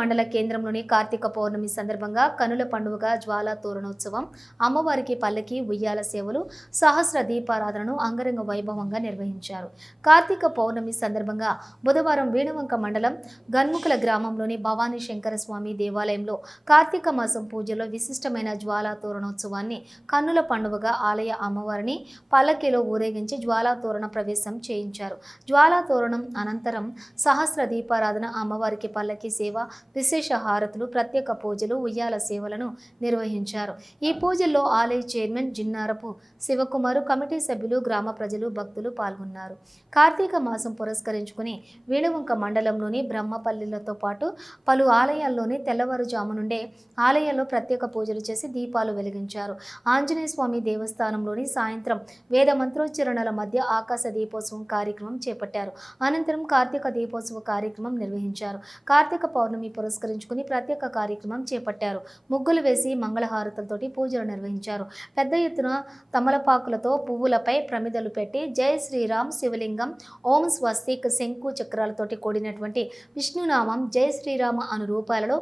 మండల కేంద్రంలోని కార్తీక పౌర్ణమి సందర్భంగా కనుల పండుగ జ్వాలా తోరణోత్సవం అమ్మవారికి పల్లకి ఉయ్యాల సేవలు సహస్ర దీపారాధనను అంగరంగ వైభవంగా నిర్వహించారు. కార్తీక పౌర్ణమి సందర్భంగా బుధవారం వీణవంక మండలం గన్ముఖల గ్రామంలోని భవానీ శంకర స్వామి దేవాలయంలో కార్తీక మాసం పూజలో విశిష్టమైన జ్వాలా తోరణోత్సవాన్ని కన్నుల పండుగగా ఆలయ అమ్మవారిని పల్లకిలో ఊరేగించి జ్వాలా తోరణ ప్రవేశం చేయించారు. జ్వాలా తోరణం అనంతరం సహస్ర దీపారాధన అమ్మవారికి పల్లకి సేవ విశేష హారతులు ప్రత్యేక పూజలు ఉయ్యాల సేవలను నిర్వహించారు. ఈ పూజల్లో ఆలయ చైర్మన్ జిన్నారపు శివకుమారు కమిటీ సభ్యులు గ్రామ ప్రజలు భక్తులు పాల్గొన్నారు. కార్తీక మాసం పురస్కరించుకుని వేణువంక మండలంలోని బ్రహ్మపల్లిలతో పాటు పలు ఆలయాల్లోని తెల్లవారుజాము నుండే ఆలయాల్లో ప్రత్యేక పూజలు చేసి దీపాలు వెలిగించారు. ఆంజనేయ స్వామి దేవస్థానంలోని సాయంత్రం వేద మంత్రోచ్చరణల మధ్య ఆకాశ దీపోత్సవం కార్యక్రమం చేపట్టారు. అనంతరం కార్తీక దీపోత్సవ కార్యక్రమం నిర్వహించారు. కార్తీక పౌర్ణమి పురస్కరించుకుని ప్రత్యేక కార్యక్రమం చేపట్టారు. ముగ్గులు వేసి మంగళహారతులతోటి పూజలు నిర్వహించారు. పెద్ద ఎత్తున తమలపాకులతో పువ్వులపై ప్రమిదలు పెట్టి జై శ్రీరామ్ శివలింగం ఓం స్వస్తిక్ శంకు చక్రాలతోటి కూడినటువంటి విష్ణునామం జై శ్రీరామ అను రూపాలలో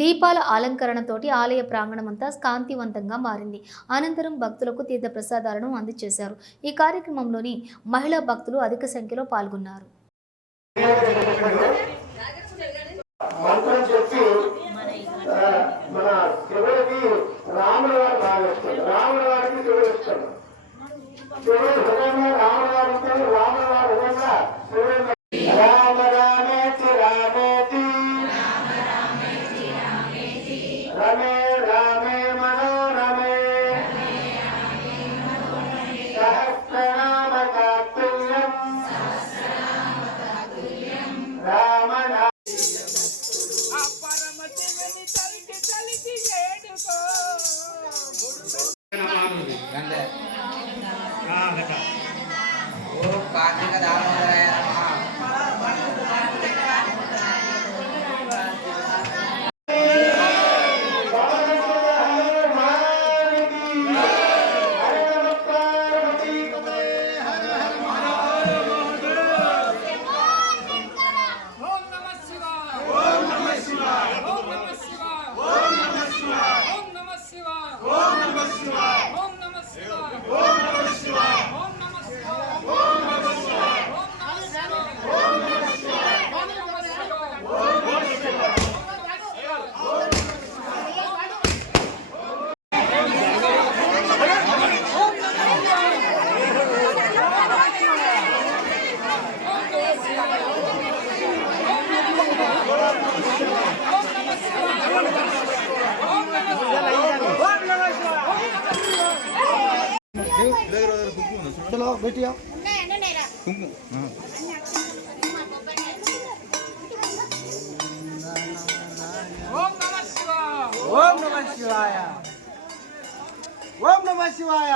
దీపాల అలంకరణతోటి ఆలయ ప్రాంగణమంతా కాంతివంతంగా మారింది. అనంతరం భక్తులకు తీర్థ ప్రసాదాలను అందజేశారు. ఈ కార్యక్రమంలోని మహిళా భక్తులు అధిక సంఖ్యలో పాల్గొన్నారు. पानी का दाम चलो बेटिया ओम नमः शिवाय ओम नमः शिवाय ओम नमः शिवाय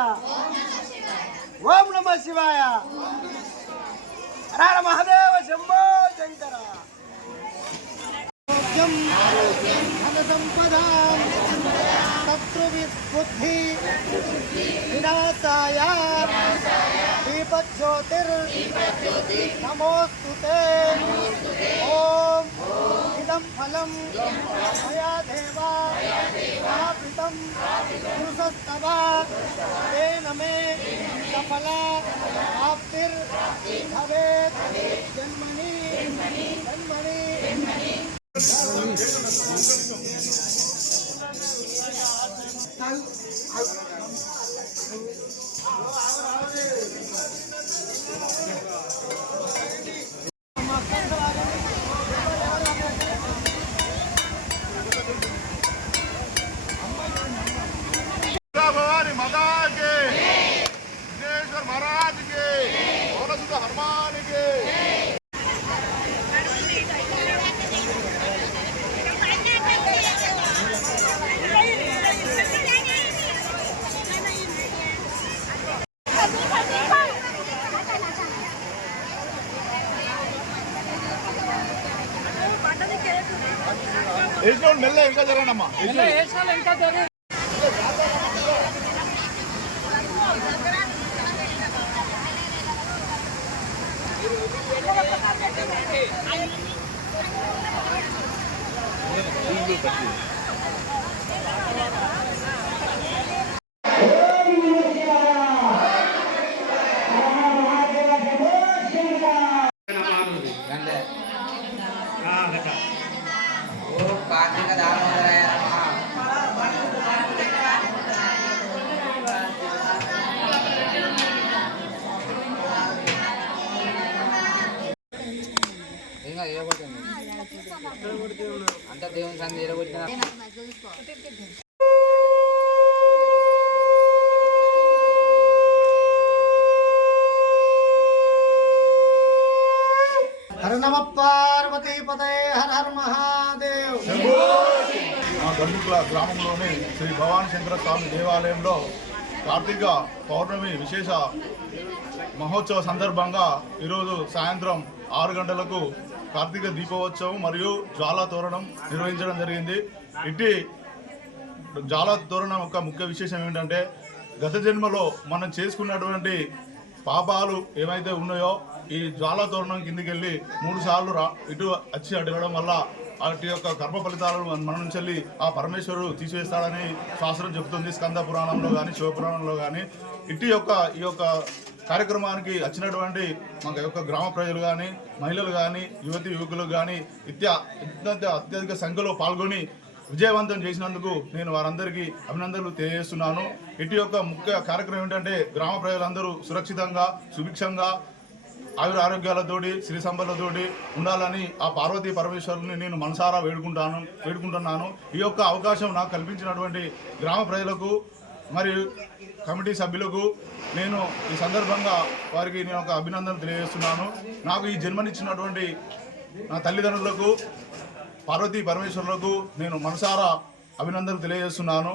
ओम नमः शिवाय हर महादेव शंभो शंकर आरोग्यम संपदा शत्रुबुद्धि विनाशाय दीपज्योतिर् नमोऽस्तु ते ॐ इदं फलं मया देवा प्रापितं तेन मे सफला प्राप्तिर्भवेत् హనుమానికి. ఇంకా జరగనమ్మా ఇంకా జరగ Thank you. అంతా దేవుని సంది ఏరగొట్టిన హర నమ పార్వతీ పదే హర హర మహాదేవ్. మా గ్రామంలోని శ్రీ భవానీ శంకర స్వామి దేవాలయంలో కార్తీక పౌర్ణమి విశేష మహోత్సవ సందర్భంగా ఈరోజు సాయంత్రం ఆరు గంటలకు కార్తీక దీపోత్సవం మరియు జ్వాలా తోరణం నిర్వహించడం జరిగింది. ఇట్టి జ్వాలా తోరణం యొక్క ముఖ్య విశేషం ఏంటంటే గత జన్మలో మనం చేసుకున్నటువంటి పాపాలు ఏమైతే ఉన్నాయో ఈ జ్వాలా తోరణం కిందికి వెళ్ళి మూడు సార్లు రా ఇటు వచ్చి అటు వల్ల వాటి యొక్క కర్మ ఫలితాలను మన నుంచి వెళ్ళి ఆ పరమేశ్వరుడు తీసివేస్తాడని శాస్త్రం చెబుతుంది. స్కంద పురాణంలో కానీ శివపురాణంలో కానీ ఇటు యొక్క ఈ యొక్క కార్యక్రమానికి వచ్చినటువంటి మన యొక్క గ్రామ ప్రజలు కానీ మహిళలు కానీ యువతి యువకులు కానీ ఇత్యా అత్యంత అత్యధిక సంఖ్యలో పాల్గొని విజయవంతం చేసినందుకు నేను వారందరికీ అభినందనలు తెలియజేస్తున్నాను. ఇటు యొక్క ముఖ్య కార్యక్రమం ఏంటంటే గ్రామ ప్రజలందరూ సురక్షితంగా సుభిక్షంగా ఆయుర ఆరోగ్యాలతోటి శ్రీ సంపదలతోటి ఉండాలని ఆ పార్వతీ పరమేశ్వరుని నేను మనసారా వేడుకుంటాను వేడుకుంటున్నాను. ఈ యొక్క అవకాశం నాకు కల్పించినటువంటి గ్రామ ప్రజలకు మరియు కమిటీ సభ్యులకు నేను ఈ సందర్భంగా వారికి నేను ఒక అభినందన తెలియజేస్తున్నాను. నాకు ఈ జన్మనిచ్చినటువంటి నా తల్లిదండ్రులకు పార్వతీ పరమేశ్వరులకు నేను మనసారా అభినందనలు తెలియజేస్తున్నాను.